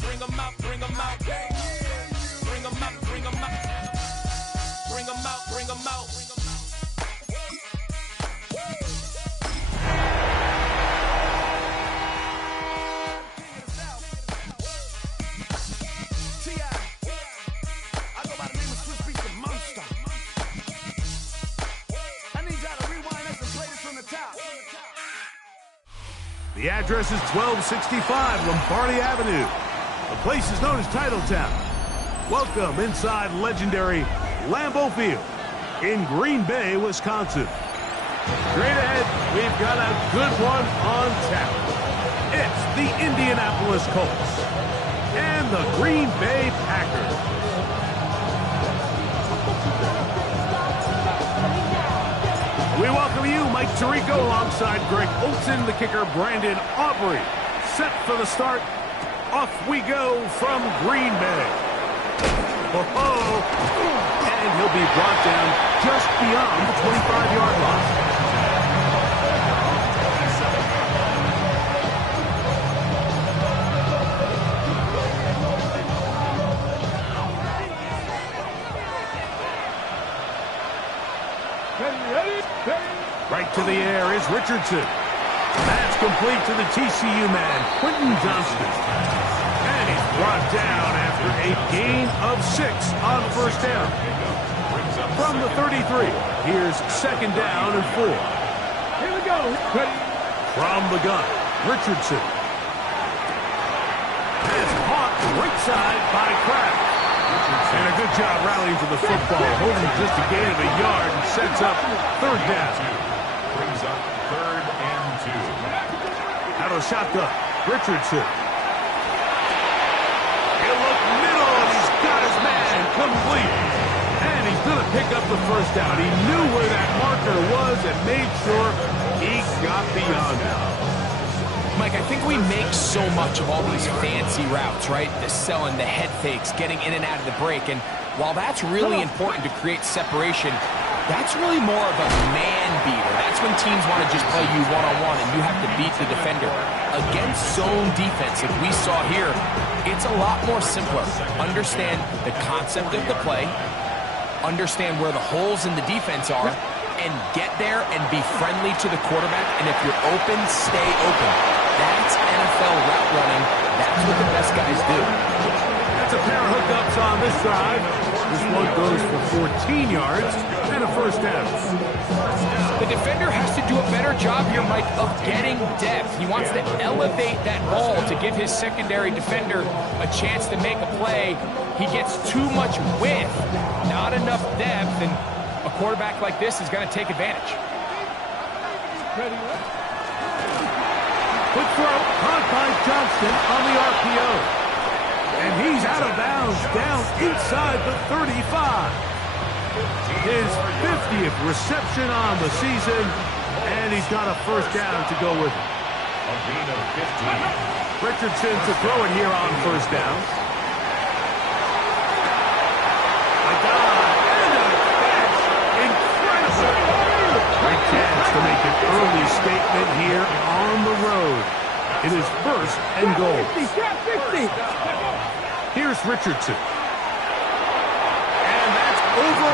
Bring them out, bring them out. Bring them out, bring them out. Bring them out, bring them out. The address is 1265 Lombardi Avenue. The place is known as Titletown. Welcome inside legendary Lambeau Field in Green Bay, Wisconsin. Straight ahead, we've got a good one on tap. It's the Indianapolis Colts and the Green Bay Packers. We welcome you, Mike Tirico, alongside Greg Olson, the kicker, Brandon Aubrey. Set for the start. Off we go from Green Bay. And he'll be brought down just beyond the 25-yard line. Right to the air is Richardson. That's complete to the TCU man, Quentin Johnston. And he's brought down after a gain of 6 on first down. From the 33, here's second down and 4. Here we go. From the gun, Richardson. That's caught right side by Kraft. And a good job rallying to the football, holding just a gain of a yard and sets up third down. Brings up 3rd and 2. Out of the shotgun, Richardson. He'll look middle, and he's got his man complete. And he's going to pick up the first down. He knew where that marker was and made sure he got beyond it. Mike, I think we make so much of all these fancy routes, right? The selling, the head fakes, getting in and out of the break. And while that's really important to create separation, that's really more of a man beater. That's when teams want to just play you one-on-one and you have to beat the defender. Against zone defense, like we saw here, it's a lot more simpler. Understand the concept of the play, understand where the holes in the defense are, and get there and be friendly to the quarterback. And if you're open, stay open. That's NFL route running. That's what the best guys do. That's a pair of hookups on this drive. This one goes for 14 yards and a first down. The defender has to do a better job here, Mike, of getting depth. He wants to elevate that ball to give his secondary defender a chance to make a play. He gets too much width, not enough depth, and a quarterback like this is going to take advantage. Quick throw, caught by Johnston on the RPO. And he's out of bounds, down inside the 35. His 50th reception on the season, and he's got a first down to go with it. A gain of 15. Richardson to throw it here on first down. A dive and a catch. Incredible. Great chance to make an early statement here on the road. It is first and goal. Here's Richardson. And that's over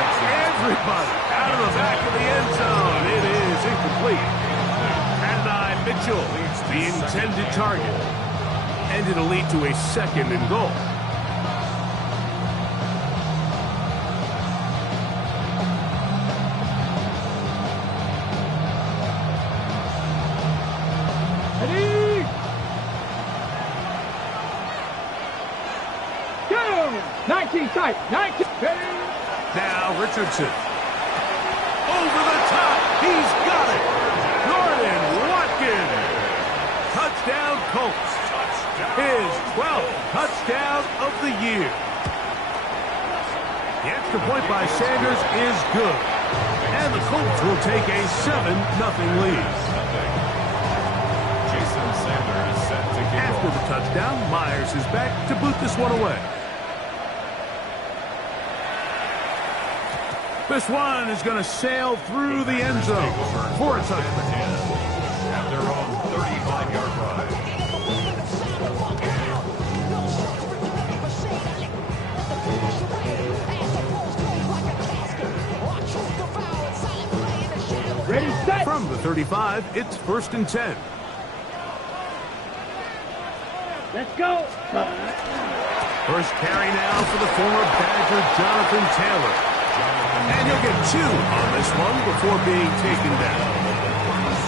everybody. Out of the back of the end zone. It is incomplete. Adonai Mitchell, the intended target. And it'll lead to a second and goal. Ready? Go! 19 tight. 19. Ready? Now Richardson. Over the top. He's got it. Gordon Watkins. Touchdown Colts. His 12th touchdown of the year. The extra point by Sanders is good. And the Colts will take a 7-0 lead. Jason Sanders set to kick After off. the touchdown, Myers is back to boot this one away. This one is going to sail through the end zone for a touchdown. At their own 35-yard line. Ready, set. From the 35, it's 1st and 10. Let's go. First carry now for the former Badger, Jonathan Taylor. And he'll get 2 on this one before being taken down.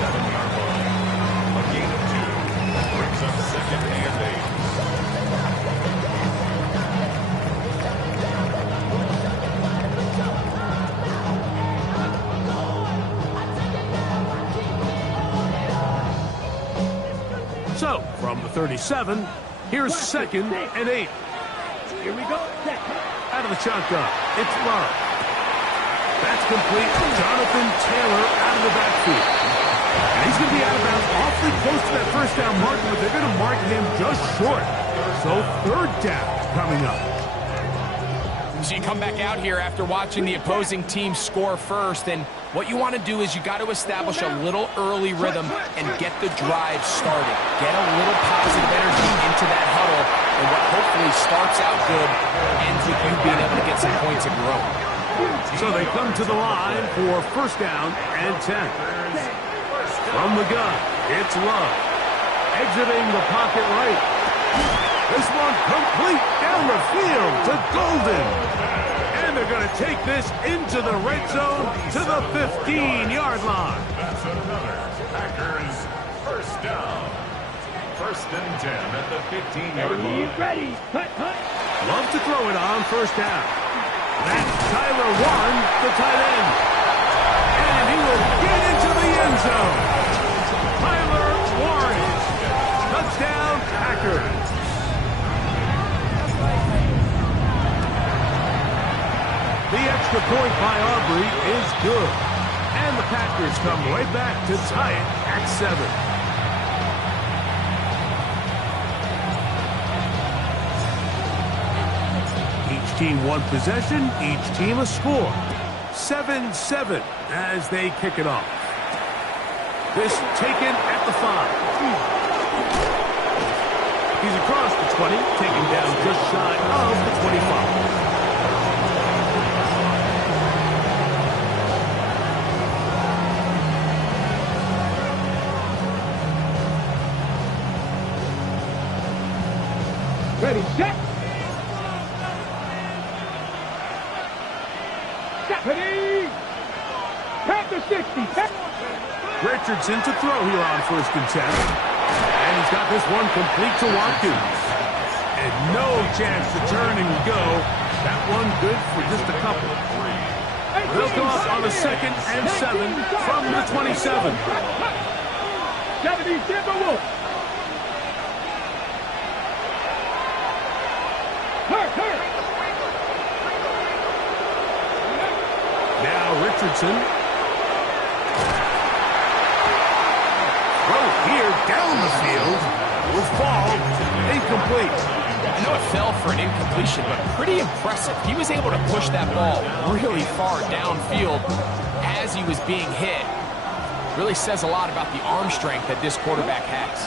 7-yard line. A gain of 2 brings up 2nd and 8. So, from the 37, here's 2nd and 8. Here we go. Set. Out of the shotgun, it's Love. That's complete. Jonathan Taylor out of the backfield. And he's going to be out of bounds awfully close to that first down marker, but they're going to mark him just short. So 3rd down coming up. So you come back out here after watching the opposing team score first, and what you want to do is you got to establish a little early rhythm and get the drive started. Get a little positive energy into that huddle, and what hopefully starts out good ends with you being able to get some points of your own. So they come to the line for 1st down and 10. From the gun, it's Love. Exiting the pocket right. This one complete down the field to Golden. And they're going to take this into the red zone to the 15-yard line. That's another Packers 1st down. 1st and 10 at the 15-yard line. Ready. Hut, hut. Love to throw it on 1st down. That's Tyler Warren, the tight end. And he will get into the end zone. Tyler Warren. Touchdown, Packers. The extra point by Aubrey is good. And the Packers come right back to tie it at 7. Each team 1 possession, each team a score. 7-7 as they kick it off. This taken at the 5. He's across the 20, taken down just shy of the 25. Ready, set. Ready. Panther 60. Richardson to throw here on 1st and 10. And he's got this one complete to Watkins. And no chance to turn and go. That one good for just a couple. They'll come up on a 2nd and 7 from the 27. 70 Timberwolves. Hurt. Now Richardson. Throw here down the field. Will fall. Incomplete. I know it fell for an incompletion, but pretty impressive. He was able to push that ball really far downfield as he was being hit. Really says a lot about the arm strength that this quarterback has.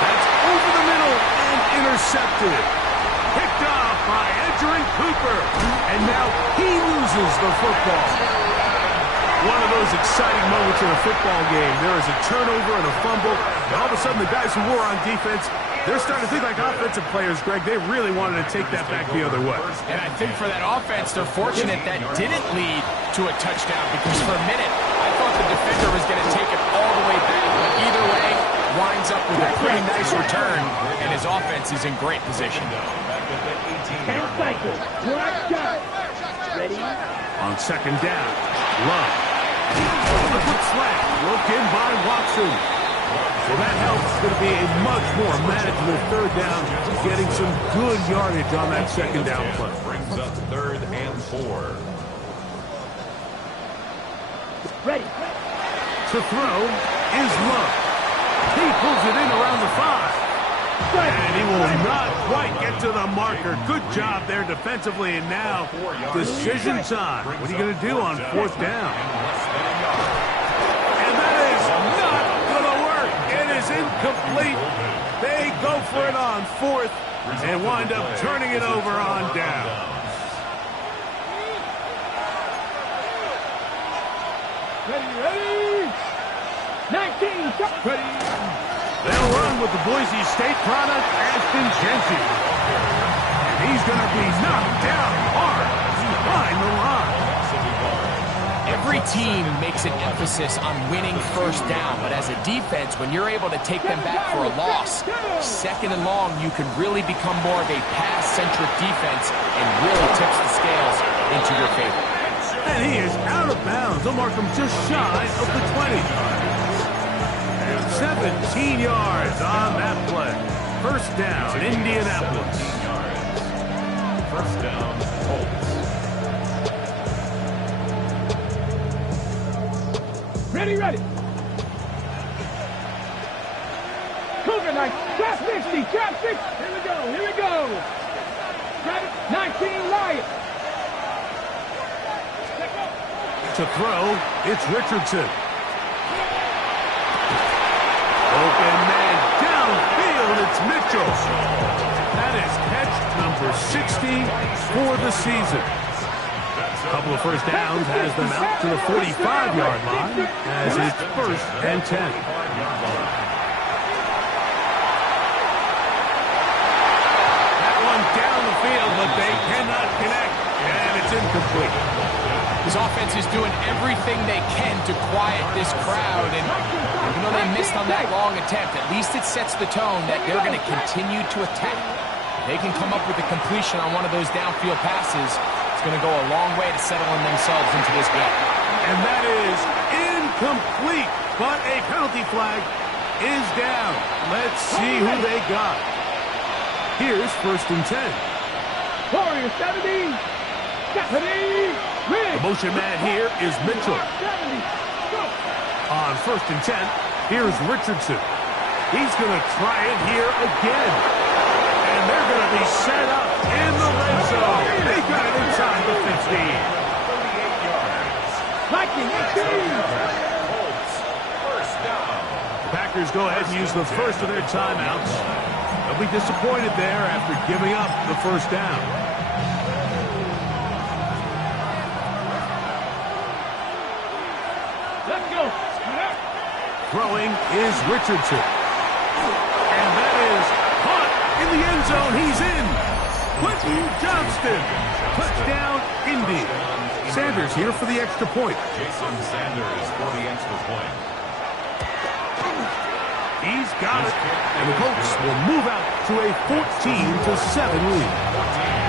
That's over the middle and intercepted. Picked off by Edgerrin Cooper. And now he loses the football. One of those exciting moments in a football game. There is a turnover and a fumble. And all of a sudden, the guys who were on defense, they're starting to think like offensive players, Greg. They really wanted to take that back the other way. And I think for that offense, they're fortunate that didn't lead to a touchdown, because for a minute, I thought the defender was going to take it all the way back. But either way, winds up with a pretty nice return, and his offense is in great position. 10 cycles. Watch out. Ready. On 2nd down, Love. The quick slant, broke in by Watson. So that helps. It's going to be a much more manageable 3rd down, getting some good yardage on that 2nd down play. Brings up 3rd and 4. Ready. To throw is Love. He pulls it in around the 5. And he will not quite get to the marker. Good job there defensively. And now, decision time. What are you going to do on 4th down? And that is not going to work. It is incomplete. They go for it on 4th and wind up turning it over on down. Ready. 19. Ready. They'll run with the Boise State product, Ashton Jensen. And he's going to be knocked down hard behind the line. Every team makes an emphasis on winning first down, but as a defense, when you're able to take them back for a loss, second and long, you can really become more of a pass-centric defense and really tips the scales into your favor. And he is out of bounds. They'll mark him just shy of the 20. 17 yards on that play. First down, Indianapolis. First down, Colts. Ready. Cougar 9. Trap 60. Trap 6. Here we go. Trap 19. Lion. To throw, it's Richardson. Open man downfield, it's Mitchell. That is catch number 60 for the season. A couple of first downs has them out to the 45-yard line as it's first and 10. That one down the field, but they cannot connect, and it's incomplete. This offense is doing everything they can to quiet this crowd, and even though they missed on that long attempt, at least it sets the tone that they're going to continue to attack. If they can come up with a completion on one of those downfield passes, it's going to go a long way to settling themselves into this game. And that is incomplete, but a penalty flag is down. Let's see who they got. Here's first and 10. Warrior 70. The motion man here is Mitchell. On first and 10, here's Richardson. He's going to try it here again. And they're going to be set up in the red zone. They got it inside the 15. 19. First down. The Packers go ahead and use the first of their timeouts. They'll be disappointed there after giving up the first down. Throwing is Richardson. And that is caught in the end zone. He's in. Quentin Johnston. Touchdown, Indy. Sanders here for the extra point. Jason Sanders for the extra point. He's got it. And the Colts will move out to a 14-7 lead. 14.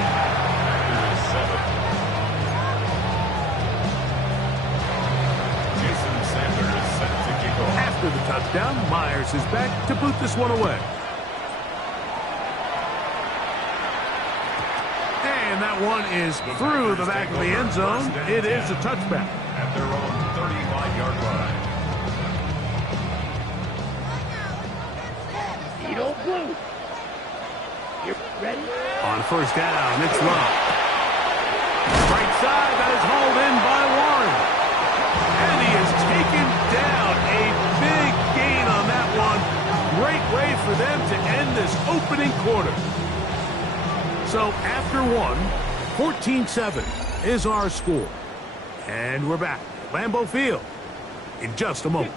Jason Sanders set to kick off. After the touchdown, Myers is back to boot this one away. And that one is through the back of the end zone. It is a touchback. At their own 35-yard line. Edo Blue. You ready? On first down, it's Love. Right side, that is hauled in by Warren. And he is taken down. A big gain on that one. Great way for them to end this opening quarter. So after one, 14-7 is our score. And we're back at Lambeau Field in just a moment.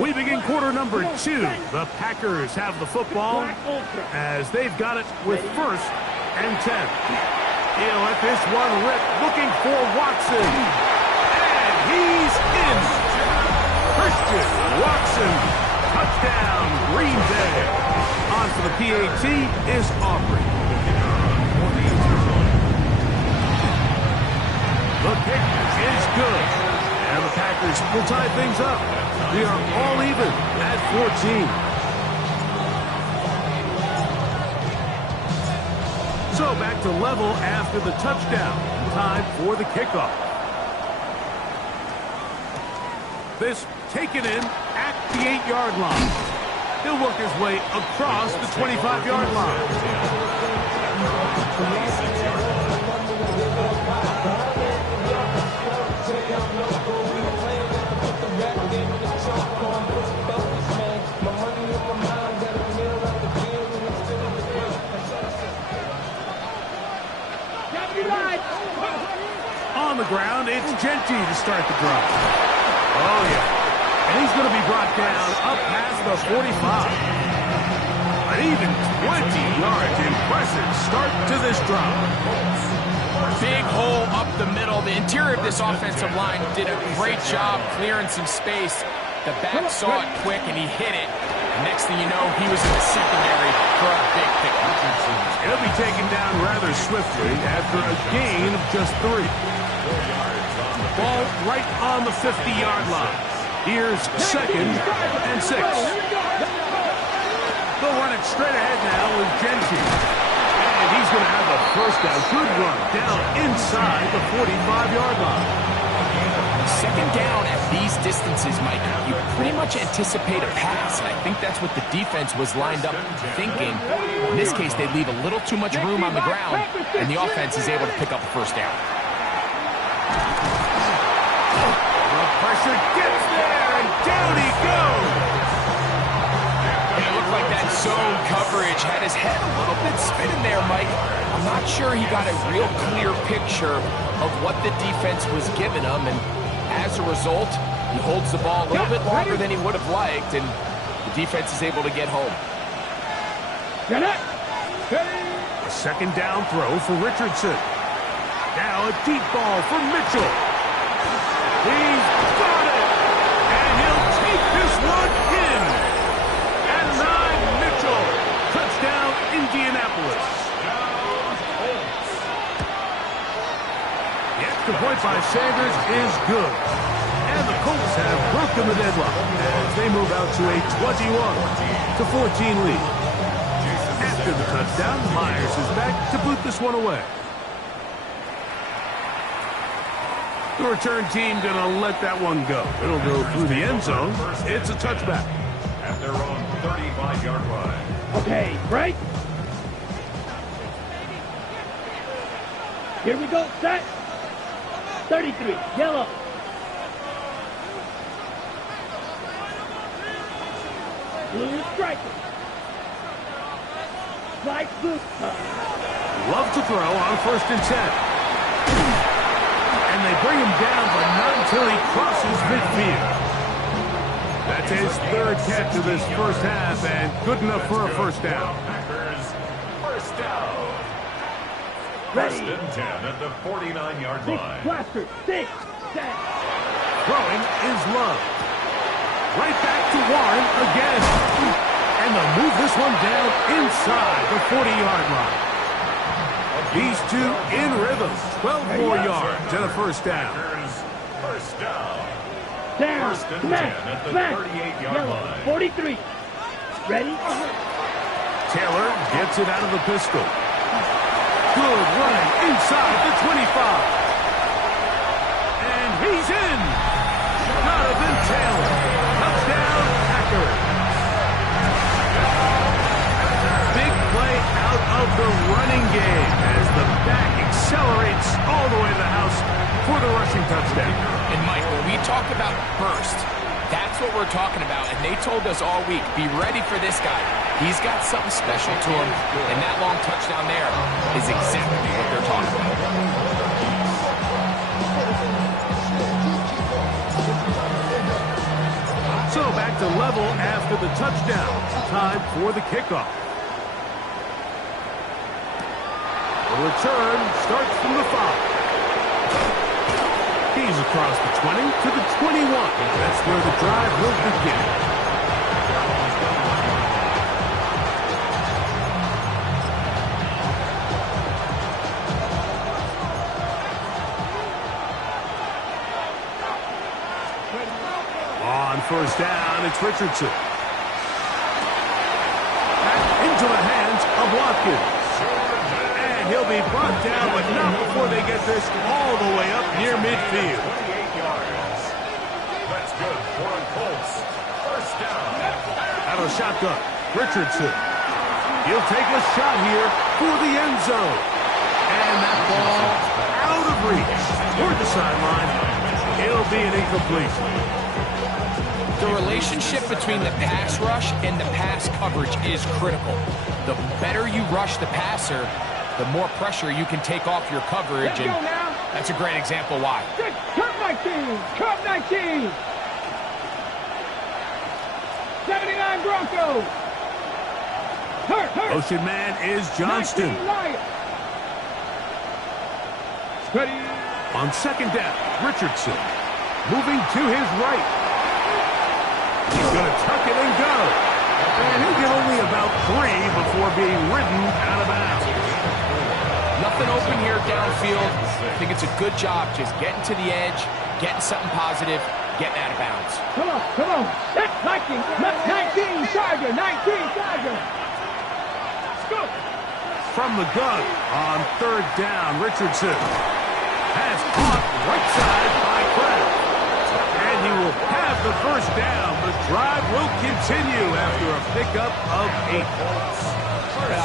We begin quarter number 2. The Packers have the football as they've got it with first and 10. He'll let this one rip, looking for Watson. And he's in. Christian Watson, touchdown, Green Bay. On for the PAT is Aubrey. The kick is good. And the Packers will tie things up. We are all even at 14. So back to level after the touchdown. Time for the kickoff. This taken in at the 8-yard line. He'll work his way across the 25-yard line. On the ground, it's Genty to start the drive. Oh, yeah. And he's going to be brought down up past the 45. An even 20 yards. Impressive start to this drive. Big hole up the middle. The interior of this offensive line did a great job clearing some space. The back saw it quick, and he hit it. Next thing you know, he was in the secondary for a big pickup. He'll be taken down rather swiftly after a gain of just 3. Ball right on the 50-yard line. Here's 2nd and 6. They'll run it straight ahead now with Genty. And he's going to have a first down. Good run down inside the 45-yard line. Second down at these distances, Mike, you pretty much anticipate a pass, and I think that's what the defense was lined up thinking. In this case, they leave a little too much room on the ground, and the offense is able to pick up a first down. The pressure gets there, and down he goes. It looked like that zone coverage had his head a little bit spinning there, Mike. I'm not sure he got a real clear picture of what the defense was giving him, and as a result, he holds the ball a little bit longer than he would have liked, and the defense is able to get home. A second down throw for Richardson. Now a deep ball for Mitchell. He's got it! And he'll take this one in! And 9, Mitchell. Touchdown, Indianapolis. The extra point by Sanders is good. And the Colts have broken the deadlock as they move out to a 21-14 lead. After the touchdown, Myers is back to boot this one away. The return team going to let that one go. It'll go through the end zone. It's a touchback. At their own 35-yard line. Okay, break. Here we go, set. 33, yellow. Blue striker. White blue. Love to throw on 1st and 10. And they bring him down, but not until he crosses midfield. That's his 3rd catch of this first half, and good enough for a first down. Packers, first down. Ready. 1st and 10 at the 49-yard Six, line. blaster, 6, set. Throwing is Love. Right back to Warren again. And they'll move this one down inside the 40-yard line. These two in rhythm. 12 more yards and a first down. Packers, first down. Down, 1st and 10 smash, at the smash. 38-yard Yellow, line. 43. Ready? Taylor gets it out of the pistol. Good running inside the 25. And he's in. Jonathan Taylor. Touchdown, Packers. Big play out of the running game as the back accelerates all the way to the house for the rushing touchdown. And Mike, when we talk about burst, that's what we're talking about, and they told us all week, be ready for this guy. He's got something special to him, and that long touchdown there is exactly what they're talking about. So back to level after the touchdown. Time for the kickoff. The return starts from the 5. He's across the 20 to the 21. That's where the drive will begin. On first down, it's Richardson. Back into the hands of Watkins. And he'll be brought down, but not before they get this all the way up near midfield. 28 yards. That's good for the Colts. First down. Out of shotgun, Richardson. He'll take a shot here for the end zone. And that ball out of reach toward the sideline. It'll be an incompletion. The relationship between the pass rush and the pass coverage is critical. The better you rush the passer, the more pressure you can take off your coverage. Let's go now. That's a great example why. Curve 19. Curve 19. 79 Broncos. Hurt. Motion man is Johnston. 19 Lions. Ready. On second down, Richardson moving to his right. He's going to tuck it and go. And he'll get only about 3 before being ridden out of bounds. Nothing open here downfield. I think it's a good job just getting to the edge, getting something positive, getting out of bounds. Come on. That's 19 Charger. 19 Charger. Let's go. From the gun on third down, Richardson has caught right side by Kraft. And he will have the first down. The drive will continue after a pickup of 8.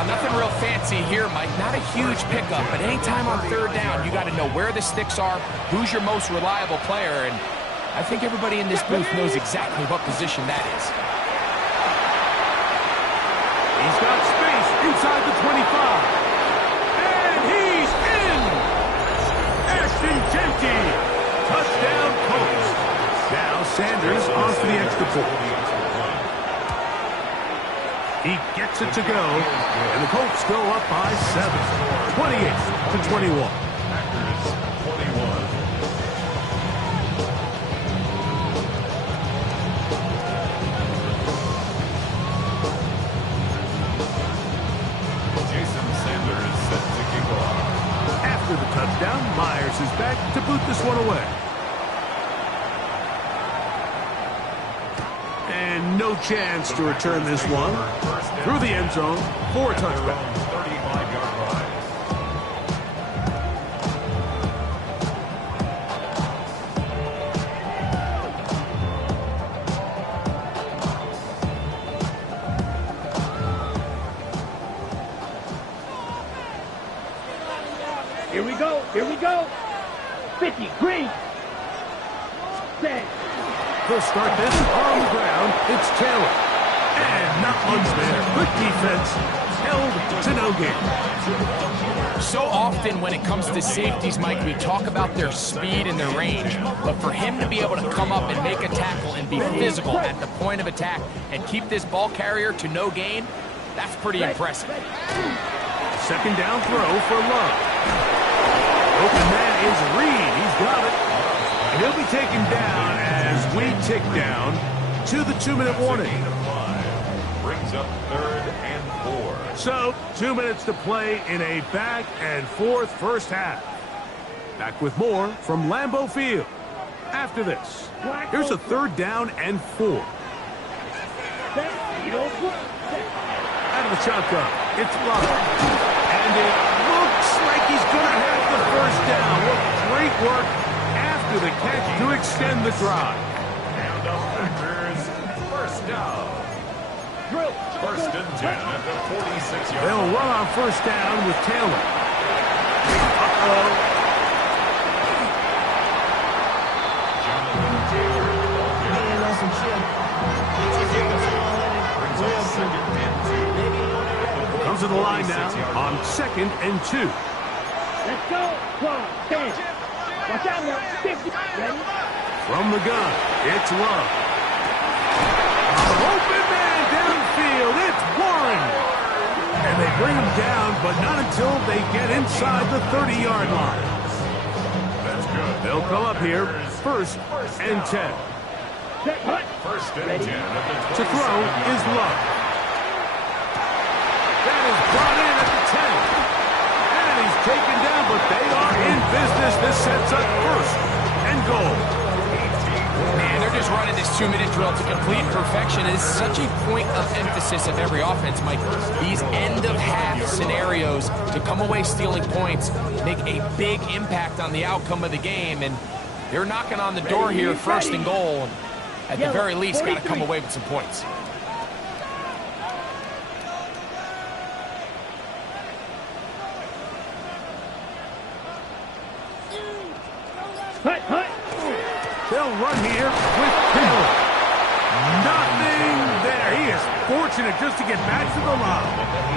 Nothing real fancy here, Mike. Not a huge pickup, but anytime on third down, you got to know where the sticks are, who's your most reliable player, and I think everybody in this booth knows exactly what position that is. He's got space inside the 25. And he's in! Ashton Jeanty. Touchdown Colts. Now Sanders on for the extra point. He gets it to go, and the Colts go up by 7, 28-21. After the touchdown, Myers is back to boot this one away. And no chance to return this one through the end zone for a touchback. 35-yard line. Here we go. 50, green. Set. He'll start this on the ground. It's Taylor. And not much there. Good defense. Held to no gain. So often when it comes to safeties, Mike, we talk about their speed and their range. But for him to be able to come up and make a tackle and be physical at the point of attack and keep this ball carrier to no gain, that's pretty impressive. Second down throw for Love. Open man is Reed. He's got it. And he'll be taken down as we tick down to the 2-minute warning. Brings up 3rd and 4. So, 2 minutes to play in a back and forth first half. Back with more from Lambeau Field. After this, here's a 3rd down and 4. Out of the shotgun, it's Love. And it looks like he's going to have the first down. What great work after the catch to extend the drive. And the Packers, first down. First and 10 at the 46-yard line. They'll run on first down with Taylor. Jonathan Taylor. Brings up 2nd and 2. Comes to the line now on 2nd and 2. Let's go. 12, 10. Watch out now. 50. Ready? From the gun, it's Love. Open man downfield, it's Warren. And they bring him down, but not until they get inside the 30-yard line. That's good. They'll come up here, 1st and 10. First and 10 at the 20. To throw is Love. That is brought in at the 10. And he's taken down, but they are in business. This sets up 1st and goal. Man, they're just running this 2-minute drill to complete perfection. It is such a point of emphasis of every offense, Mike. These end-of-half scenarios to come away stealing points make a big impact on the outcome of the game, and they're knocking on the door here, 1st and goal. At the very least, got to come away with some points. They'll run here with Taylor. Nothing there. He is fortunate just to get back to the line.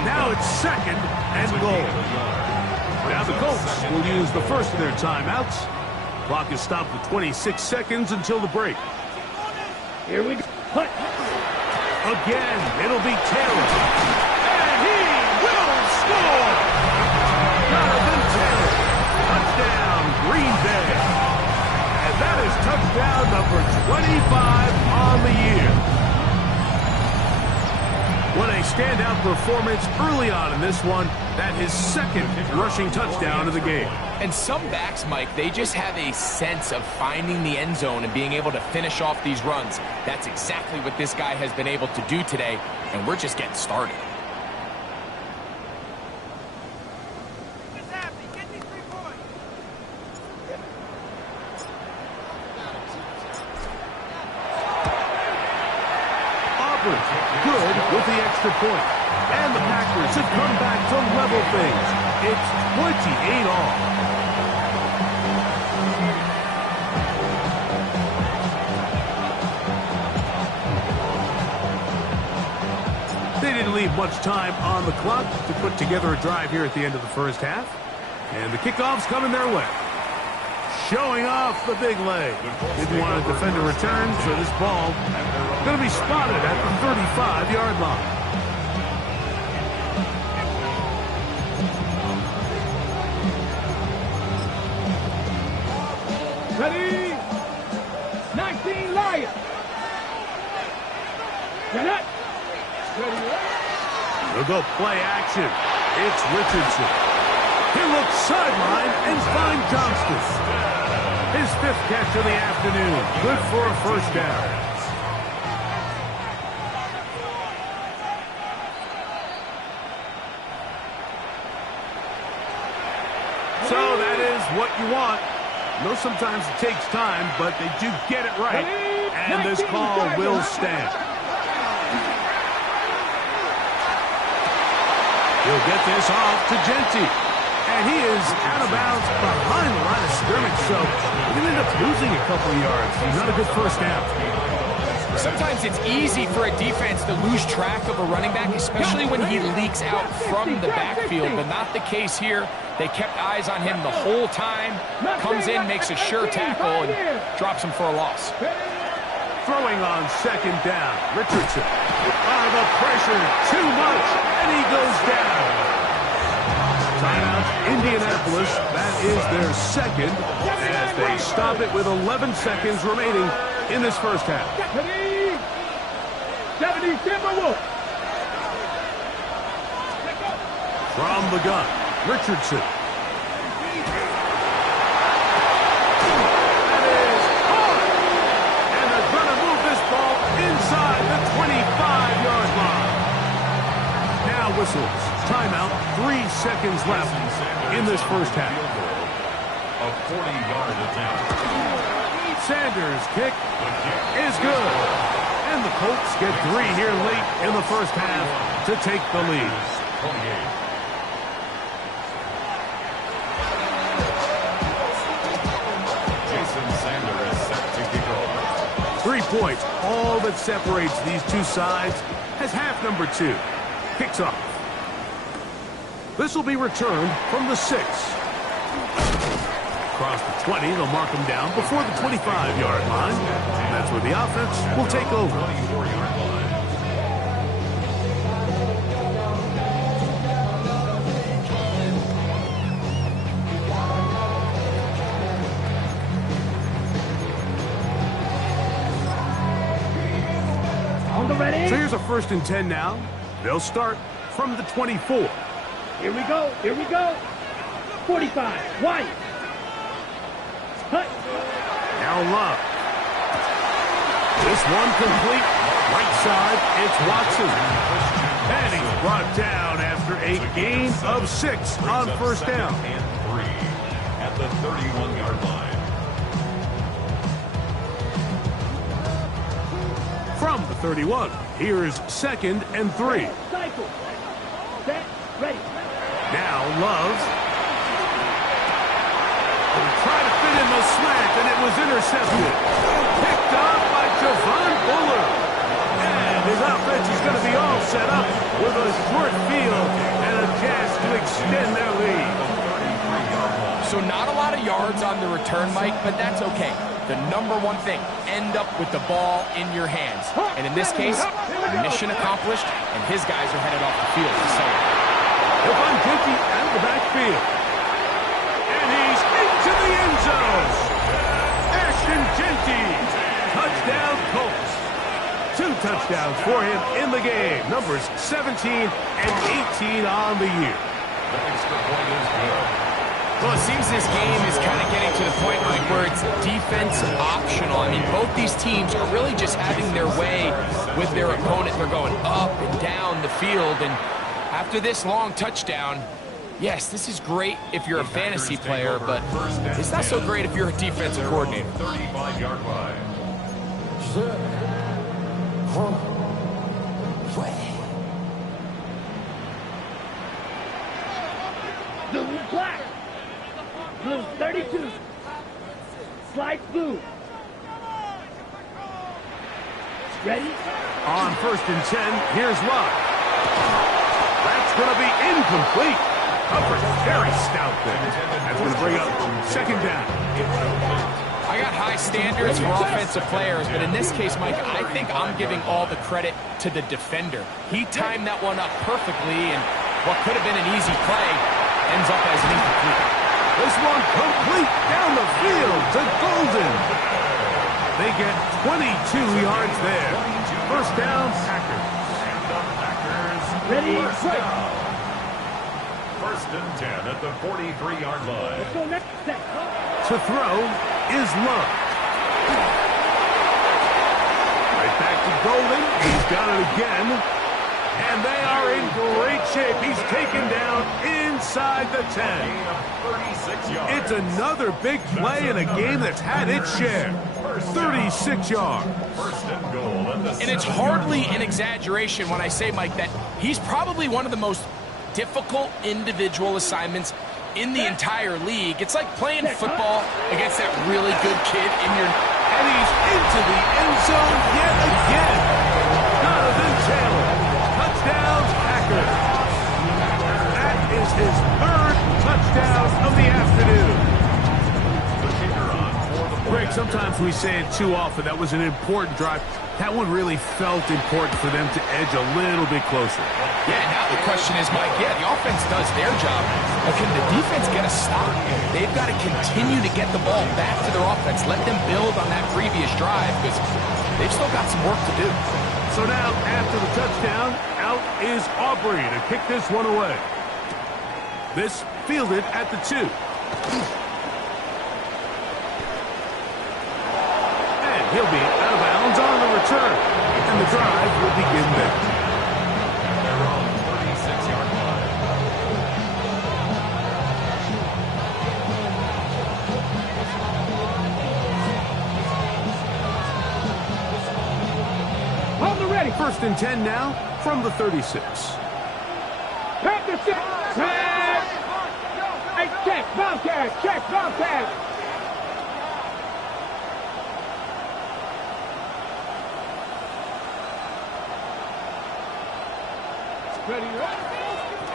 Now it's 2nd and goal. Now the Colts will use the first of their timeouts. Clock is stopped with 26 seconds until the break. Here we go. Hut. Again, it'll be Taylor. And he will score! Jonathan Taylor. Touchdown, Green Bay. And that is touchdown number 25 on the year. What a standout performance early on in this one. That his second rushing touchdown of the game. And some backs, Mike, they just have a sense of finding the end zone and being able to finish off these runs. That's exactly what this guy has been able to do today, and we're just getting started. Good with the extra point. And the Packers have come back to level things. It's 28 all. They didn't leave much time on the clock to put together a drive here at the end of the first half. And the kickoff's coming their way. Showing off the big leg. Didn't want to defend a return, so this ball going to be spotted at the 35-yard line. Ready? 19 Lions. Get up. Ready. They'll go play action. It's Richardson. He looks sideline and finds Johnston. His fifth catch of the afternoon. Good for a first down. So that is what you want. I know sometimes it takes time, but they do get it right. And this call will stand. He'll get this off to Genty. And he is out of bounds behind the line of scrimmage, so he can end up losing a couple of yards. Not a good first down. Sometimes it's easy for a defense to lose track of a running back, especially when he leaks out from the backfield, but not the case here. They kept eyes on him the whole time. Comes in, makes a sure tackle, and drops him for a loss. Throwing on second down. Richardson. The pressure, too much, and he goes down. Timeout, Indianapolis. That is their second as they stop it with 11 seconds remaining in this first half. 70 Timberwolves. From the gun, Richardson. That is hard. And they're going to move this ball inside the 25-yard line. Now whistles. Timeout, 3 seconds left in this first half. A 40-yard attempt. Sanders' kick is good. And the Colts get 3 here late in the first half to take the lead. 28. Jason Sanders is set to kick off. 3 points, all that separates these two sides, as half number 2 kicks off. This will be returned from the 6. Across the 20, they'll mark him down before the 25-yard line. And that's where the offense will take over. 24-yard line. On the ready. So here's a 1st and 10 now. They'll start from the 24. Here we go. Here we go. 45. White. Hut. Now Love. This one complete. Right side, it's Watson. And he's brought down after a gain of 6 on first down. And 3 at the 31-yard line. From the 31, here's 2nd and 3. Cycle. Set. Ready. Now Love. Trying to fit in the slant, and it was intercepted. Picked up by Javon Buller. And his offense is going to be all set up with a short field and a chance to extend their lead. So not a lot of yards on the return, Mike, but that's okay. The number one thing, end up with the ball in your hands. And in this case, mission accomplished, and his guys are headed off the field to celebrate. He'll find Genty out of the backfield. And he's into the end zone. Ashton Genty. Touchdown Colts. 2 touchdowns for him in the game. Numbers 17 and 18 on the year. The extra point is good. Well, it seems this game is kind of getting to the point, Mike, where it's defense optional. I mean, both these teams are really just having their way with their opponent. They're going up and down the field, and after this long touchdown, yes, this is great if you're a fantasy player, but it's not so great if you're a defensive coordinator. 35-yard line. Blue black. Blue 32. Slide blue. Ready? On 1st and 10, here's Love. That's going to be incomplete. Coverage very stout there. That's going to bring up 2nd down. I got high standards for offensive players, but in this case, Mike, I think I'm giving all the credit to the defender. He timed that one up perfectly, and what could have been an easy play ends up as an incomplete. This one complete down the field to Golden. They get 22 yards there. 1st down, Packers. And the Packers. Ready? First down. 1st and 10 at the 43-yard line. Let's go next set. To throw is Love. Right back to Golden. He's got it again. And they are in great shape. He's taken down inside the 10. Gain of 36 yards. It's another big play in a game that's had its share. 36 yards. 1st and goal at the And it's 7-yard hardly line. an exaggeration when I say, Mike, that he's probably one of the most difficult individual assignments in the entire league. It's like playing football against that really good kid in your... And he's into the end zone yet again. Jonathan Taylor. Touchdowns, Packers. That is his 3rd touchdown of the afternoon. The kicker on for the Greg, sometimes we say it too often. That was an important drive. That one really felt important for them to edge a little bit closer. Yeah, now the question is, Mike, yeah, the offense does their job, but can the defense get a stop? They've got to continue to get the ball back to their offense. Let them build on that previous drive, because they've still got some work to do. So now, after the touchdown, out is Aubrey to kick this one away. This fielded at the 2. And he'll be out of bounds on the return. And the drive will begin there. They're on the 36-yard line. Hold the ready. 1st and 10 now from the 36. Pack the shit. Pack. Hey, check. Bobcat. Check. Bobcat. Ready,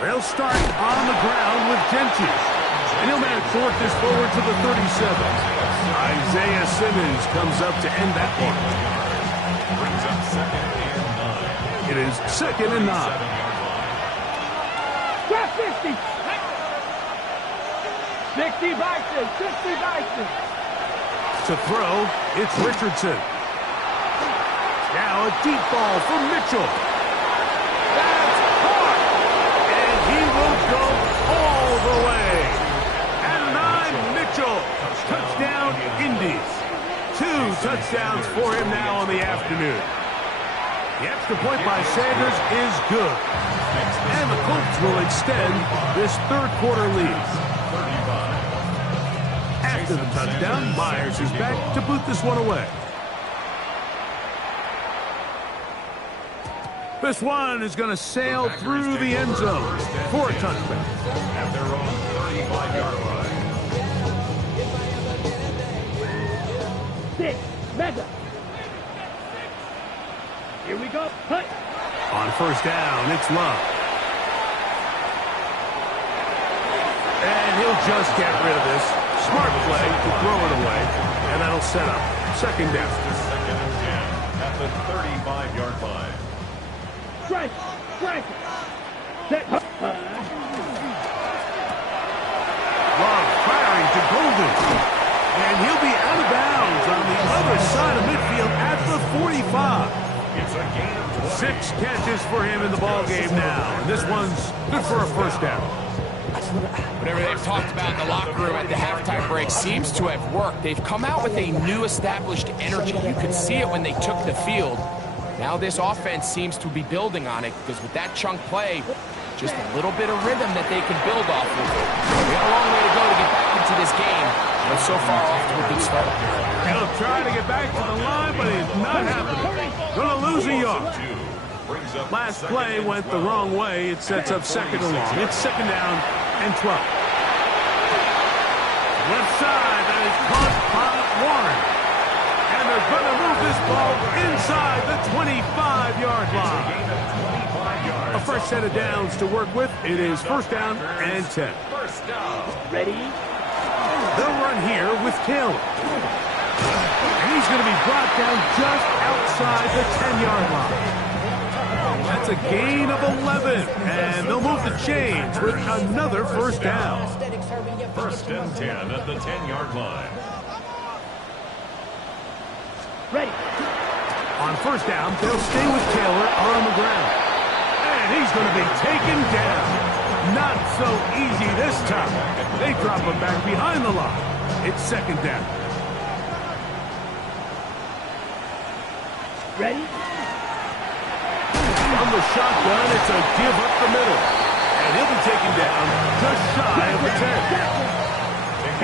They'll start on the ground with Genty. And he'll manage to work this forward to the 37. Isaiah Simmons comes up to end that one. Brings up 2nd and 9. It is 2nd and 9. 7-yard line. Drop 60. 60 Bison. 60 Bison. To throw, it's Richardson. Now a deep ball for Mitchell. That's caught. And he will go all the way. And 9, Mitchell. Touchdown, Indies. 2 touchdowns for him now on the afternoon. The extra point by Sanders is good. And the Colts will extend this 3rd quarter lead. 35. After the touchdown, Myers is back to boot this one away. This one is going to sail through the end zone for a touchback. At their own 35-yard line. 6. Mega. Here we go. Hut. On 1st down, it's Love. And he'll just get rid of this. Smart play to throw it away. And that'll set up second down. Second and 10 at the 35-yard line. Strike. Set. Love firing to Golden. And he'll be out of bounds on the other side of midfield at the 45. It's a gain of 20. 6 catches for him in the ball game now. And this one's good for a first down. Whatever they've talked about in the locker room at the halftime break seems to have worked. They've come out with a new established energy. You could see it when they took the field. Now this offense seems to be building on it because with that chunk play, just a little bit of rhythm that they can build off of. We got a long way to go to get back into this game, but so far off to a good start. He'll try to get back to the line, but it's not happening. Gonna lose a yard. Last play went the wrong way. It sets up second and long. It's second down and 12. Left side, that is caught by Warren. And they're going to move this ball inside the 25-yard line. A fresh set of downs to work with. It is first down and 10. First down. Ready? They'll run here with Taylor. And he's going to be brought down just outside the 10-yard line. That's a gain of 11. And they'll move the chains with another first down. First and 10 at the 10-yard line. Ready? On first down, they'll stay with Taylor on the ground. And he's going to be taken down. Not so easy this time. They drop him back behind the line. It's second down. Ready? From the shotgun, it's a give up the middle. And he'll be taken down just shy of the 10.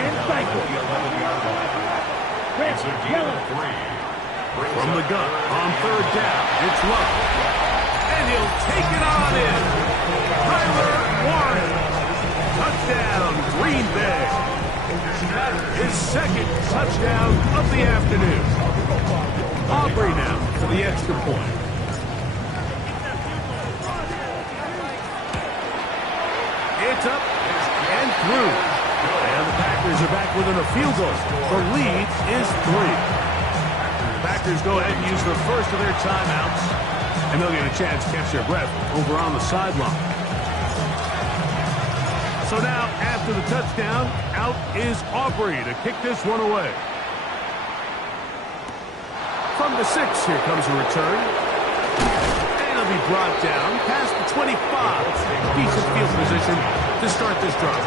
And cycle. The 11-yard line. It's a gain of 3. From the gun, on third down, it's Love. And he'll take it on in. Tyler Warren. Touchdown, Green Bay. That is second touchdown of the afternoon. Aubrey now for the extra point. It's up and through. And the Packers are back within a field goal. The lead is 3. Packers go ahead and use the first of their timeouts, and they'll get a chance to catch their breath over on the sideline. So now, after the touchdown, out is Aubrey to kick this one away. From the 6, here comes a return. And he'll be brought down past the 25. Decent field position to start this drive.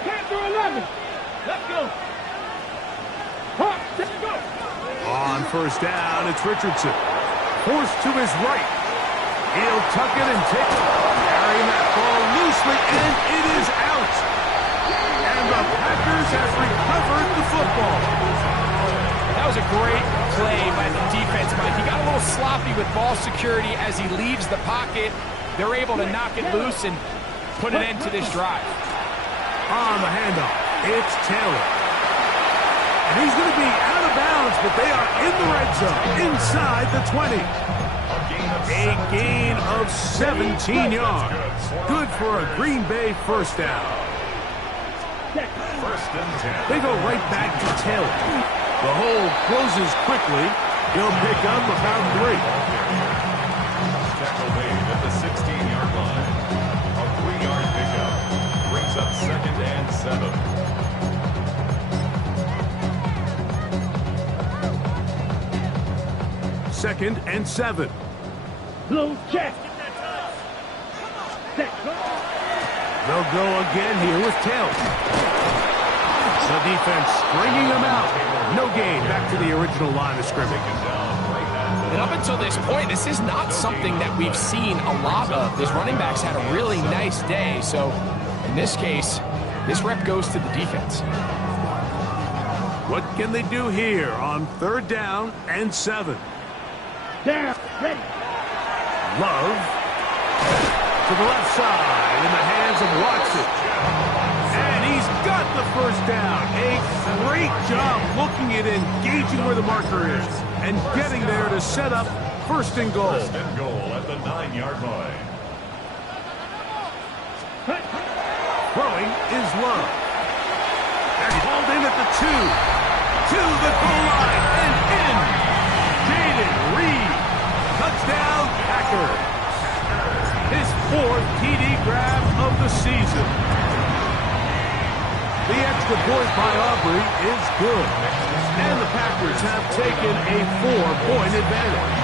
Panther 11. Let's go. Let's go. On first down, it's Richardson. Forced to his right. He'll tuck it and take it. Carrying that ball loosely, and it is out. And the Packers have recovered the football. That was a great play by the defense, Mike. He got a little sloppy with ball security as he leaves the pocket. They're able to knock it loose and put an end to this drive. On the handoff, it's Taylor. And he's going to be out of bounds, but they are in the red zone, inside the 20. A gain of 17 yards. Good for a Green Bay first down. First and 10. They go right back to Taylor. The hole closes quickly. He'll pick up about 3. Tackle made at the 16-yard line. A 3-yard pickup brings up second and 7. Second and 7. Blue check. They'll go again here with Taylor. The defense stringing them out. No gain. Back to the original line of scrimmage. And up until this point, this is not something that we've seen a lot of. This running back's had a really nice day. So in this case, this rep goes to the defense. What can they do here on third down and 7? Down. Ready. Love. to the left side in the hands of Watson. And he's got the first down. A great job looking at engaging where the marker is and getting there to set up first and goal. First and goal at the 9-yard line. Throwing is Love. They're called in at the 2. To the goal line and in. Jaden Reed. Touchdown, Packers. His 4th TD grab of the season. The extra point by Aubrey is good. And the Packers have taken a 4-point advantage.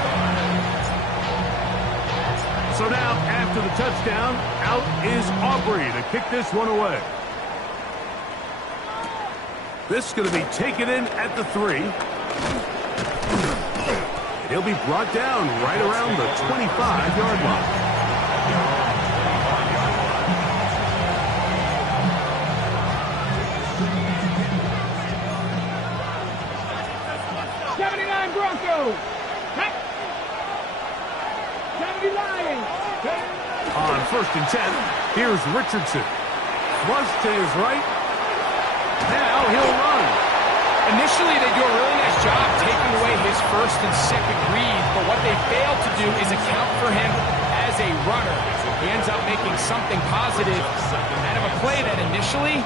So now, after the touchdown, out is Aubrey to kick this one away. This is going to be taken in at the 3. And he'll be brought down right around the 25-yard line. Broncos. 70 Lions. On 1st and 10, here's Richardson. Flush to his right. Now he'll run. Initially, they do a really nice job taking away his first and second read, but what they fail to do is account for him as a runner. He ends up making something positive out of a play that initially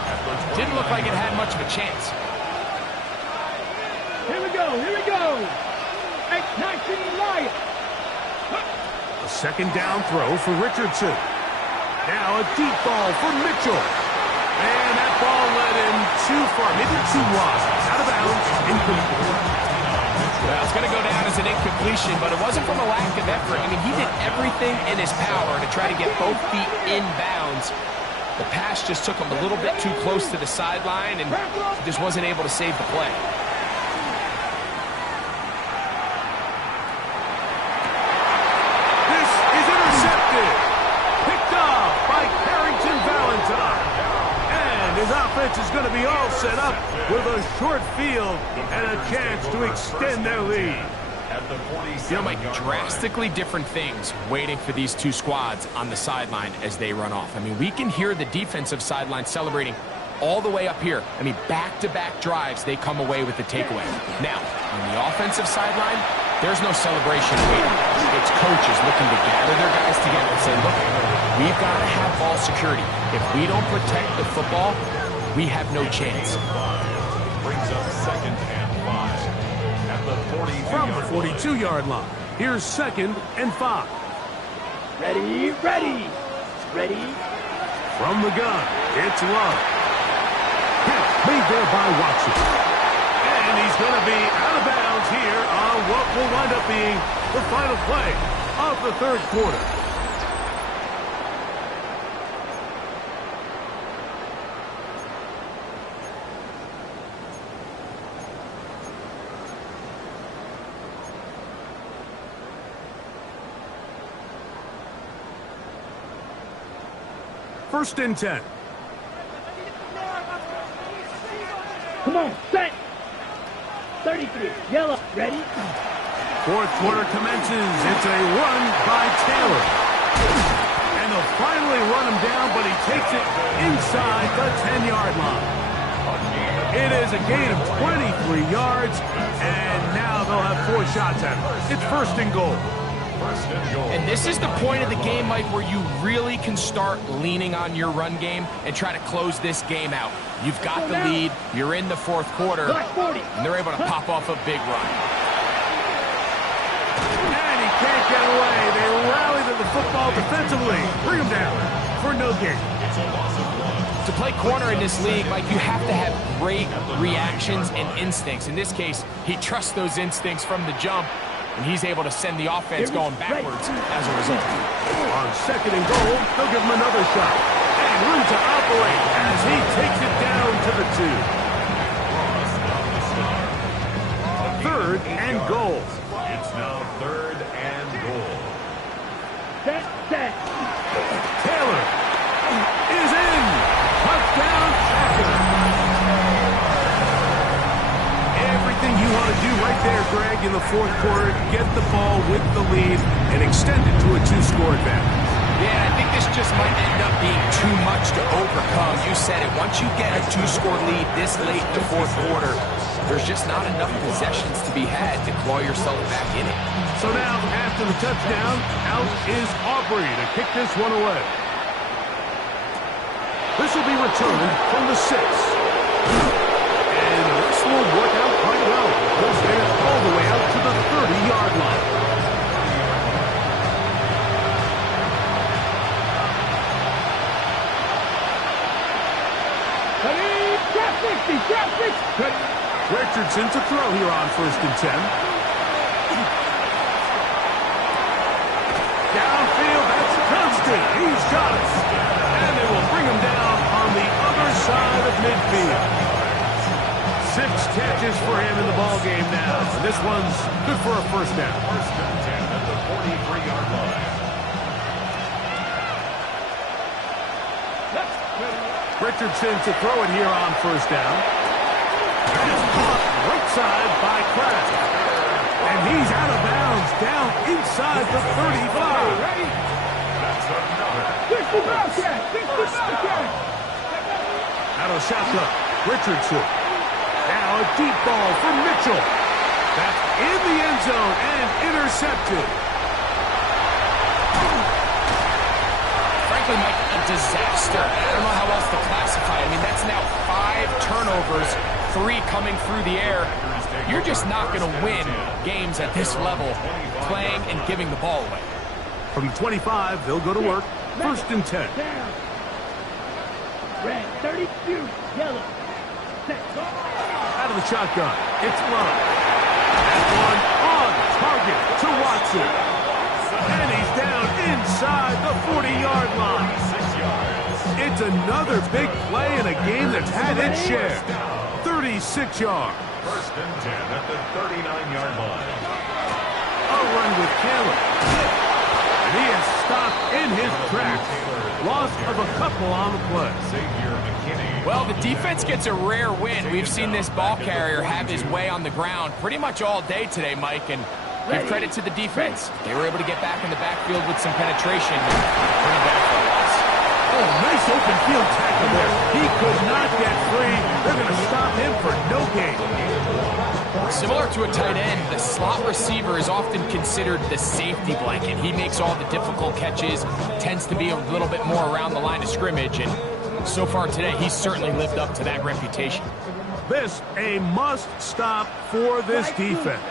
didn't look like it had much of a chance. Here we go, here we go. 19 Lions. A second down throw for Richardson. Now a deep ball for Mitchell. And that ball led him too far, maybe too wide. Out of bounds, incomplete. Well, it's going to go down as an incompletion, but it wasn't from a lack of effort. I mean, he did everything in his power to try to get both feet in bounds. The pass just took him a little bit too close to the sideline, and he just wasn't able to save the play. His offense is going to be all set up with a short field and a chance to extend their lead. You know, Mike, drastically different things waiting for these two squads on the sideline as they run off. I mean, we can hear the defensive sideline celebrating all the way up here. I mean, back-to-back drives, they come away with the takeaway. Now, on the offensive sideline, there's no celebration waiting. It's coaches looking to gather their guys together and say, look, we've got to have ball security. If we don't protect the football, we have no chance. Brings up 2nd and 5 at the 42-yard From the 42-yard line, here's 2nd and 5. Ready, ready, ready. From the gun, it's Love. Catch made there by Watson. And he's going to be out of bounds here on what will wind up being the final play of the 3rd quarter. First and 10. Come on, set. 33, yellow, ready? 4th quarter commences. It's a run by Taylor. And they'll finally run him down, but he takes it inside the 10-yard line. It is a gain of 23 yards, and now they'll have 4 shots at it. It's 1st and goal. And this is the point of the game, Mike, where you really can start leaning on your run game and try to close this game out. You've got the lead, you're in the 4th quarter, and they're able to pop off a big run. And he can't get away. They rally to the football defensively. Bring him down for no gain. To play corner in this league, Mike, you have to have great reactions and instincts. In this case, he trusts those instincts from the jump, and he's able to send the offense going backwards as a result. On 2nd and goal, they'll give him another shot. And room to operate as he takes it down to the 2. 3rd and goal. It's now 3rd and goal. Set. Taylor is in. Touchdown, Packers. Everything you want to do right there, Greg, in the 4th quarter, get the ball with the lead and extend it to a 2-score advantage. Yeah, I think this just might end up being too much to overcome. You said it. Once you get a 2-score lead this late in the fourth quarter, there's just not enough possessions to be had to claw yourself back in it. So now, after the touchdown, out is Aubrey to kick this one away. This will be returned from the 6. And this will work out quite well because they're all the way out to the 30-yard line. Trap 60. Richardson to throw here on 1st and 10. Downfield, that's Constant. He's got it. And they will bring him down on the other side of midfield. 6 catches for him in the ball game now. And this one's good for a first down. 1st and 10 at the 43-yard line. Richardson to throw it here on 1st down. And it's caught right side by Kraft. And he's out of bounds down inside the 35. That's another. 60 Bobcat. 60 Bobcat. Out of shotgun. Richardson. Now a deep ball for Mitchell. That's in the end zone and intercepted. Frankly, Mike, a disaster. I don't know how else to classify it. I mean, that's now 5 turnovers, 3 coming through the air. You're just not going to win games at this level playing and giving the ball away. From the 25, they'll go to work. 1st and 10. Down. Red 32. Yellow. Set. Out of the shotgun. It's Love. That one on target to Watson. And he's down inside the 40-yard line. 6 yards. It's another big play in a game that's had its share. 36 yards. 1st and 10 at the 39-yard line. A run with Caleb. And he is stopped in his tracks. Loss of a couple on the play. Xavier McKinney. Well, the defense gets a rare win. We've seen this ball carrier have his way on the ground pretty much all day today, Mike, and give credit to the defense. They were able to get back in the backfield with some penetration and bring it back for a loss. Oh, nice open field tackle there. He could not get free. They're going to stop him for no gain. Similar to a tight end, the slot receiver is often considered the safety blanket. He makes all the difficult catches, tends to be a little bit more around the line of scrimmage, and so far today, he's certainly lived up to that reputation. This a must stop for this defense.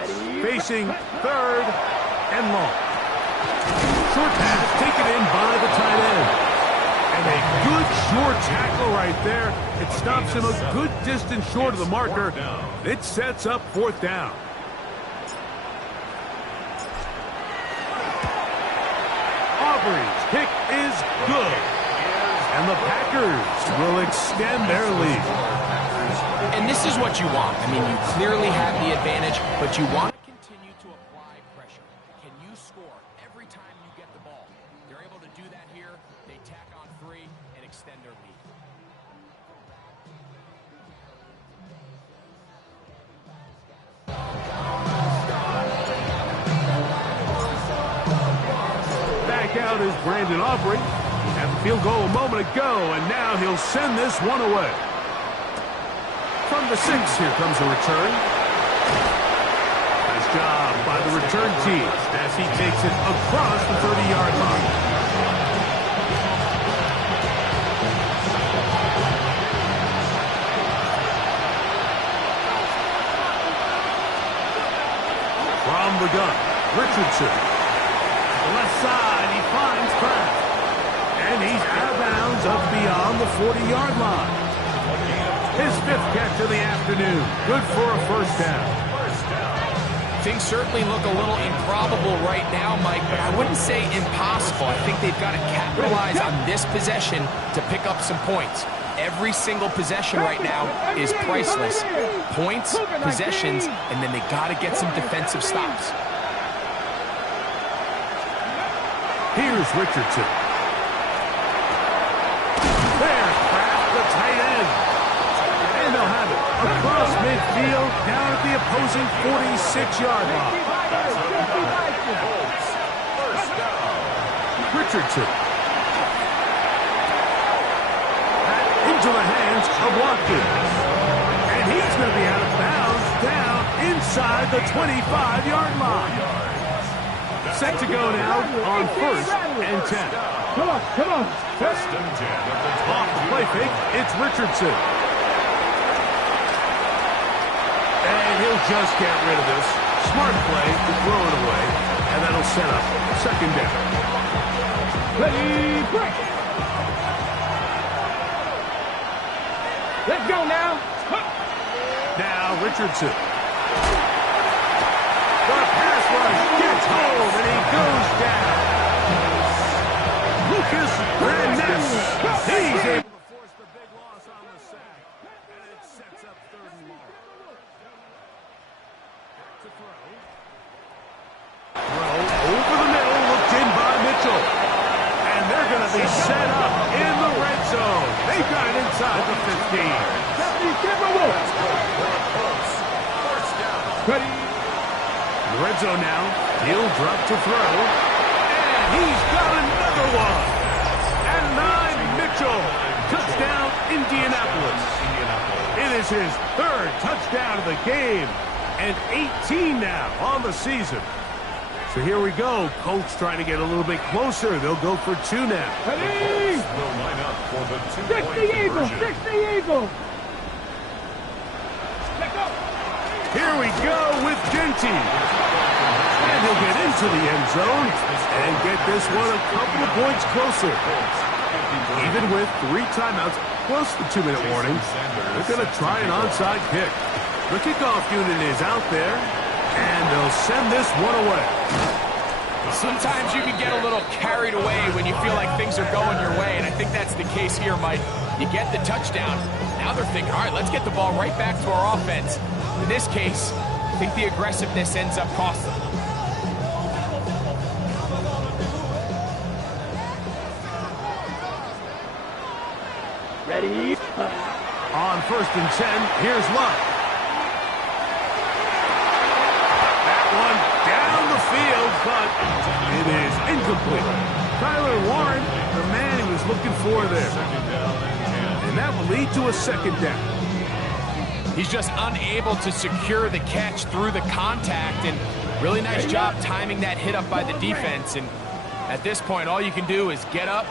Facing 3rd and long. Short pass taken in by the tight end. And a good short tackle right there. It stops him a good distance short of the marker. It sets up 4th down. Aubrey's kick is good. And the Packers will extend their lead. And this is what you want. I mean, you clearly have the advantage, but you want to continue to apply pressure. Can you score every time you get the ball? They're able to do that here. They tack on 3 and extend their lead. Back out is Brandon Aubrey. Had the field goal a moment ago, and now he'll send this one away. From the 6, here comes a return. Nice job by the return team as he takes it across the 30-yard line. From the gun, Richardson. The left side, he finds Kraft. And he's out of bounds up beyond the 40-yard line. His 5th catch of the afternoon. Good for a 1st down. Things certainly look a little improbable right now, Mike, but I wouldn't say impossible. I think they've got to capitalize on this possession to pick up some points. Every single possession right now is priceless. Points, possessions, and then they got to get some defensive stops. Here's Richardson. There's Kraft, the tight end. And they'll have it across midfield down at the opposing 46-yard line. Richardson into the hands of Watkins. And he's going to be out of bounds down inside the 25-yard line. Set to go now on 1st and 10. Come on, come on. First and 10 at the 20. Off the play fake, it's Richardson. And he'll just get rid of this. Smart play to throw it away, and that'll set up 2nd down. Ready, break. Let's go now. Now Richardson. The pass rush gets home, and he goes down. Lucas Van Ness. He's able to force the big loss on the sack, and it sets up 3rd and long. To throw. Throw over the middle, looked in by Mitchell. And they're going to be set up in the red zone. They've got it inside the 15. Ready. In the red zone now, he'll drop to throw. And he's got another one. And 9, Mitchell. Touchdown, Indianapolis. It is his 3rd touchdown of the game. And 18 now on the season. So here we go. Colts trying to get a little bit closer. They'll go for 2 now. Ready. Will line up for the 6 2-point the Eagle, conversion. 6 the Eagle. Let's go. Here we go with Genty. And he'll get into the end zone and get this one a couple of points closer. Even with 3 timeouts plus the 2-minute warning, they're going to try an onside kick. The kickoff unit is out there, and they'll send this one away. Sometimes you can get a little carried away when you feel like things are going your way, and I think that's the case here, Mike. You get the touchdown. Now they're thinking, all right, let's get the ball right back to our offense. In this case, I think the aggressiveness ends up costing them. Ready. On 1st and 10, here's Luck. That one down the field, but it is incomplete. Tyler Warren, the man he was looking for there. And that will lead to a 2nd down. He's just unable to secure the catch through the contact, and really nice job timing that hit up by the defense. And at this point, all you can do is get up,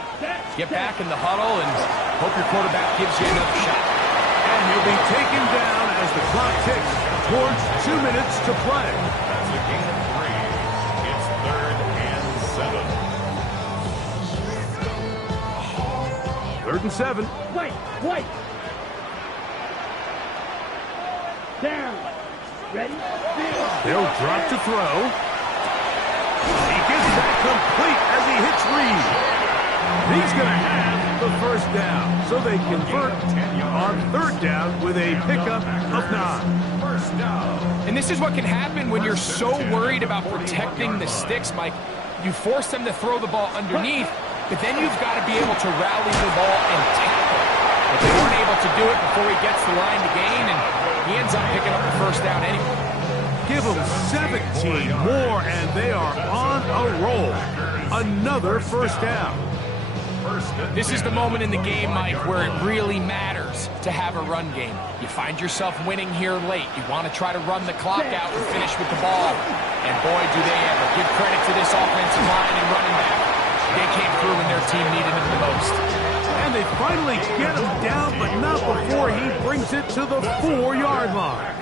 get back in the huddle, and hope your quarterback gives you another shot. And he'll be taken down as the clock ticks towards 2 minutes to play. That's a gain of 3. It's 3rd and 7. 3rd and 7. Wait. Down. Ready. They'll drop to throw. He gets that complete as he hits Reed. He's going to have the 1st down. So they convert on 3rd down with a pickup of 9. 1st down. And this is what can happen when you're so worried about protecting the sticks, Mike. You force them to throw the ball underneath, but then you've got to be able to rally the ball and tackle. But they weren't able to do it before he gets the line to gain, and he ends up picking up the 1st down anyway. Give them 17 more, and they are on a roll. Another 1st down. This is the moment in the game, Mike, where it really matters to have a run game. You find yourself winning here late. You want to try to run the clock out and finish with the ball. And boy, do they ever. Give credit to this offensive line and running back. They came through when their team needed them the most. And they finally get him down, but not before he brings it to the 4-yard line.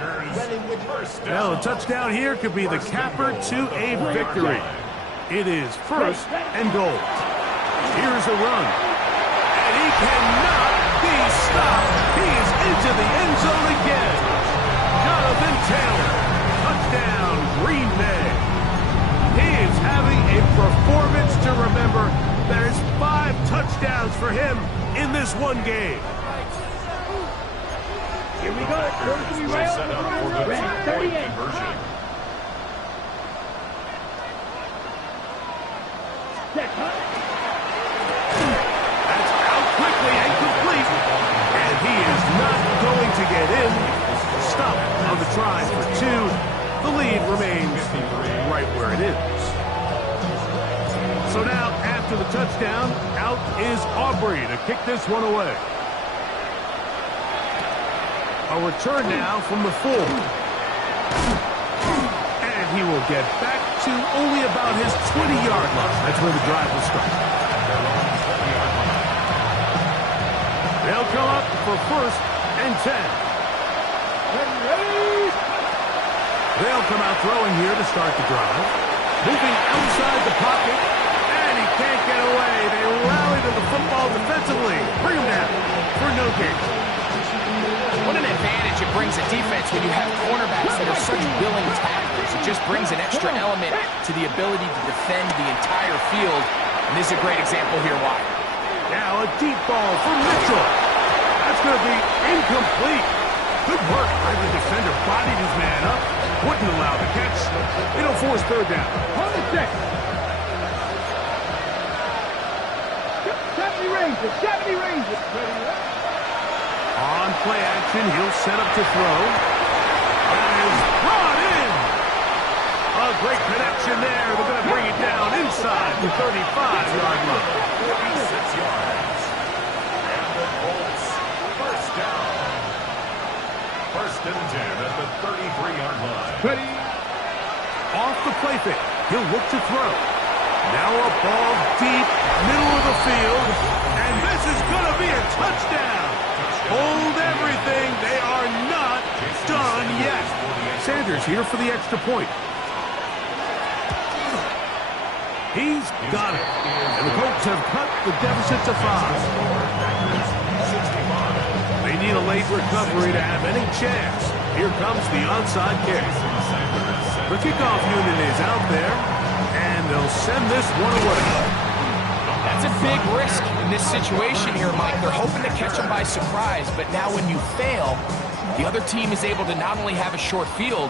Well, a touchdown here could be the capper to a victory. It is 1st and goal. Here's a run. And he cannot be stopped. He is into the end zone again. Jonathan Taylor. Touchdown, Green Bay. He is having a performance to remember. There's 5 touchdowns for him in this one game. Here we go. First we rail. Set up for the 2-point conversion. That's out quickly and complete. And he is not going to get in. Stop on the try for 2. The lead remains right where it is. So now, after the touchdown, out is Aubrey to kick this one away. A return now from the 4. And he will get back to only about his 20-yard line. That's where the drive will start. They'll come up for 1st and 10. They'll come out throwing here to start the drive. Moving outside the pocket, and he can't get away. They rally to the football defensively. Bring him down for no gain. What an advantage it brings a defense when you have cornerbacks that are such willing tacklers. It just brings an extra element to the ability to defend the entire field. And this is a great example here why. Now a deep ball for Mitchell. That's going to be incomplete. Good work by the defender. Bodied his man up. Wouldn't allow the catch. It'll force 3rd down. On the 6. 70 ranges. 70 ranges. On play action, he'll set up to throw. That is brought in. A great connection there. They're going to bring it down inside the 35-yard line. 46 yards. And the Colts, 1st down. 1st and 10 at the 33-yard line. Ready. Off the play fake. He'll look to throw. Now a ball deep, middle of the field. And this is going to be a touchdown. Hold everything. They are not done yet. Sanders here for the extra point. He's got it. And the Colts have cut the deficit to 5. They need a late recovery to have any chance. Here comes the onside kick. The kickoff unit is out there, and they'll send this one away. That's a big risk in this situation here, Mike. They're hoping to catch them by surprise, but now when you fail, the other team is able to not only have a short field,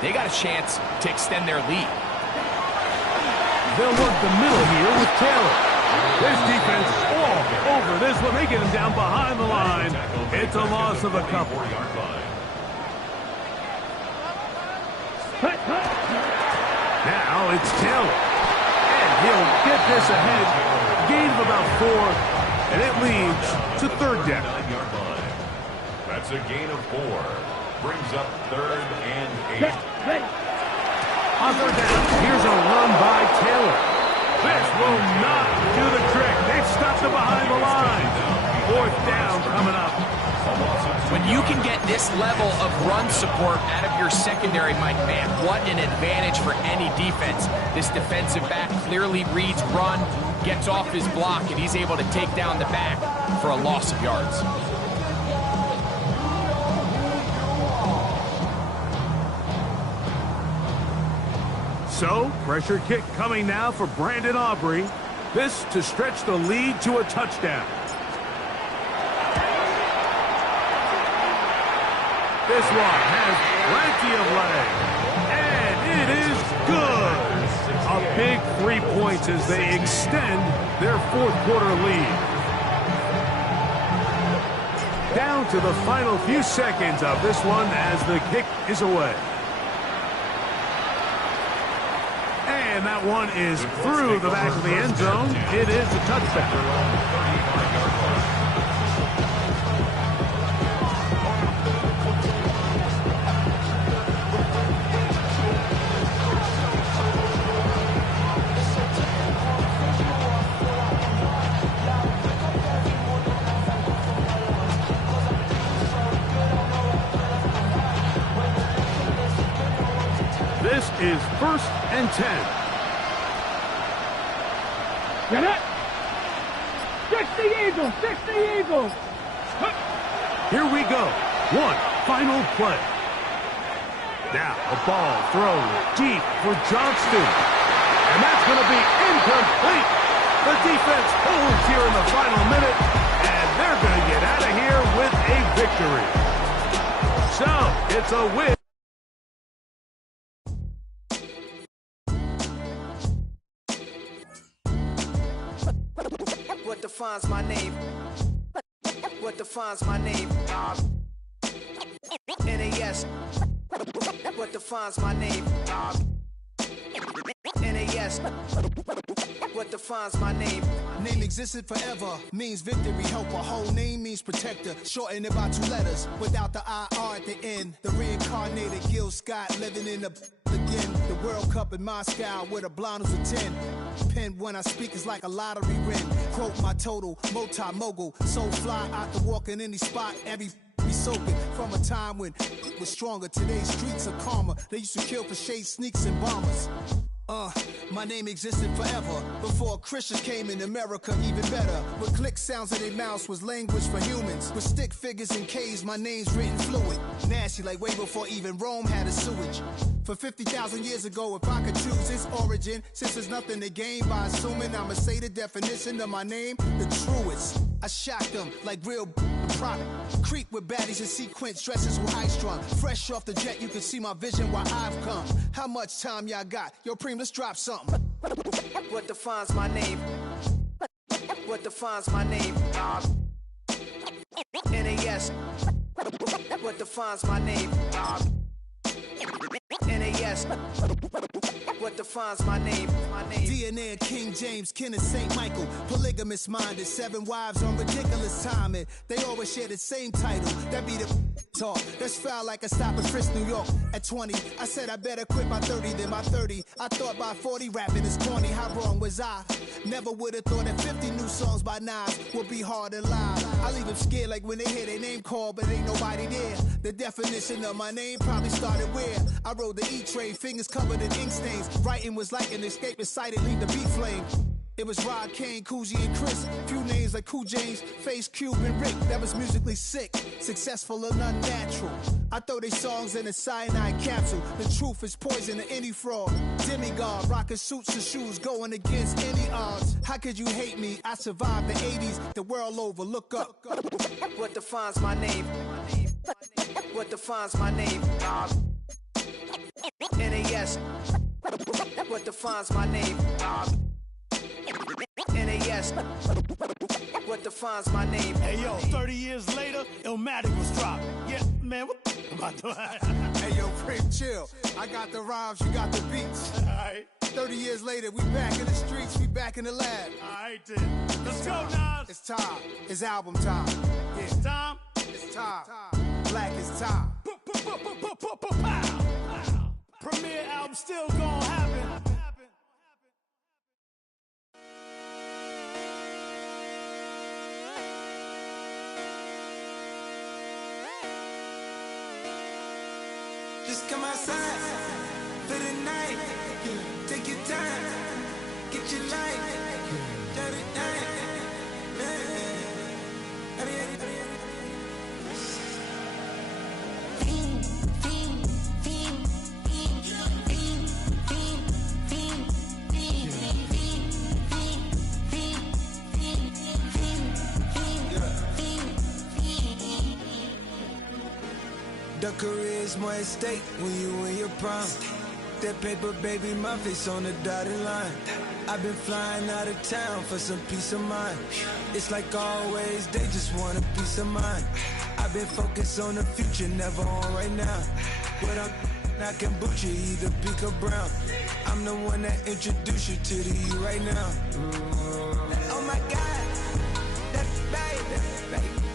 they got a chance to extend their lead. They'll work the middle here with Taylor. This defense all over this one. They get him down behind the line. It's a loss of a couple. Now it's Taylor. And he'll get this ahead. Gain of about 4. And it leads to 3rd down. That's a gain of 4. Brings up 3rd and 8. On 3rd down, here's a run by Taylor. This will not do the trick. They've stopped him behind the line. 4th down coming up. When you can get this level of run support out of your secondary, Mike, man, what an advantage for any defense. This defensive back clearly reads run, gets off his block, and he's able to take down the back for a loss of yards. So, pressure kick coming now for Brandon Aubrey. This to stretch the lead to a touchdown. This one has plenty of leg. And it is good. A big 3 points as they extend their 4th quarter lead. Down to the final few seconds of this one as the kick is away. And that one is through the back of the end zone. It is a touchdown. This is 1st and 10. Get it. 60 Eagles. 60 Eagles. Here we go. One final play. Now a ball thrown deep for Johnston. And that's going to be incomplete. The defense holds here in the final minute. And they're going to get out of here with a victory. So it's a win. What defines my name? What defines my name? NAS. What defines my name? NAS. What defines my name? Name existed forever, means victory, helper. Whole name means protector, shortened it by 2 letters, without the IR at the end. The reincarnated Gil Scott, living in the again. The World Cup in Moscow, with a blind who's a 10. Pen when I speak is like a lottery win. Quote my total, multi-mogul, so fly out to walk in any spot, every be soaking from a time when it was stronger. Today's streets are calmer. They used to kill for shade sneaks and bombers. My name existed forever before Christians came in America, even better. With click sounds in their mouths was language for humans. With stick figures and K's, my name's written fluid. Nasty like way before even Rome had a sewage. For 50,000 years ago, if I could choose its origin, since there's nothing to gain by assuming, I'ma say the definition of my name, the truest. I shocked them like real product. Creep with baddies in sequence, dresses with high strung. Fresh off the jet, you can see my vision where I've come. How much time y'all got? Yo, Preem, let's drop something. What defines my name? What defines my name? NAS. What defines my name? NAS. What defines my name? DNA of King James, kin of St. Michael. Polygamous minded, 7 wives on ridiculous timing. They always share the same title. That be the talk. That's foul like a stop in Frisk, New York. At 20, I said I better quit by 30 than by 30. I thought by 40 rapping is corny. How wrong was I? Never would have thought that 50 new songs by Nas would be hard and live. I leave them scared like when they hear their name called, but ain't nobody there. The definition of my name probably started where I rode the E-train, fingers covered in ink stains. Writing was like an escape inside it, leave the beat flame. It was Rod, Kane, Coogee, and Chris. Few names like Cool James, Face, Cube, and Rick. That was musically sick, successful and unnatural. I throw these songs in a cyanide capsule. The truth is poison to any fraud. Demigod, rocking suits and shoes, going against any odds. How could you hate me? I survived the 80s, the world over. Look up. What defines my name? What defines my name? NAS. What defines my name? NAS. What defines my name? Hey yo, 30 years later, Illmatic was dropped. Yeah, man, what about that? Hey yo, Preem, chill. I got the rhymes, you got the beats. Alright. 30 years later, we back in the streets, we back in the lab. Alright then. Let's go, Nas. It's time. It's album time. Yeah. It's time. It's time. Black is time. Premiere album still gonna happen. Just come outside for the night. Take your time, get your life. Dirty night. The career's more at stake when you in your prime. That paper, baby, my face on the dotted line. I've been flying out of town for some peace of mind. It's like always, they just want a peace of mind. I've been focused on the future, never on right now. But I can boot you either pink or brown. I'm the one that introduced you to the you right now. Oh my God, that's baby.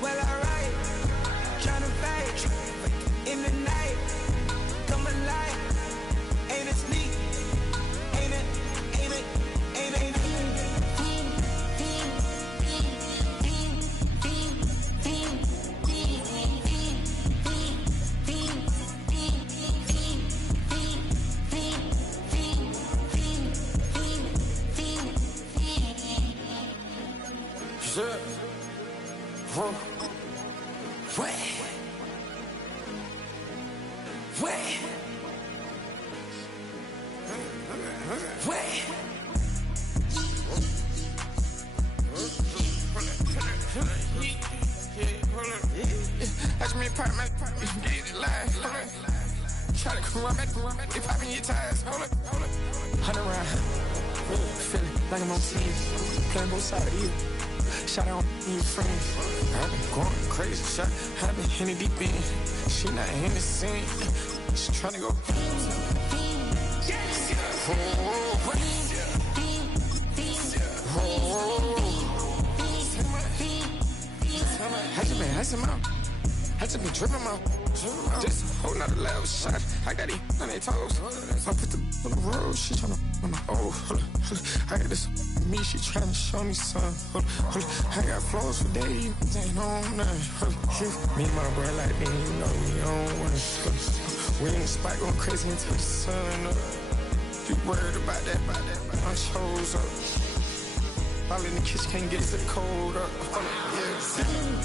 Well, alright, tryna fight in the night, come alive. Ain't it sneak? Ain't it? Ain't it? Ain't it? Sure. Huh. Where? Ask me part my get it live. Try to come back, they popping your tires. Hold up. 100 round, feeling like I'm on team, playing both sides of you. Shout out to your friends. I've been going crazy, shot. I've been hitting deep in. She not in the scene. She tryna go. ice him out. I just been dripping out. Just a whole nother level shot. I got these on their toes. I put the on the road. She tryna on my hold up. I got this me. She tryna show me some. Hold up. I got flows for days. Ain't on nothing. Me and my bro like me. You know we on one. We in the spot going crazy until the sun up. You worried about that? I chose up. All in the kitchen can't get the cold up. Yeah.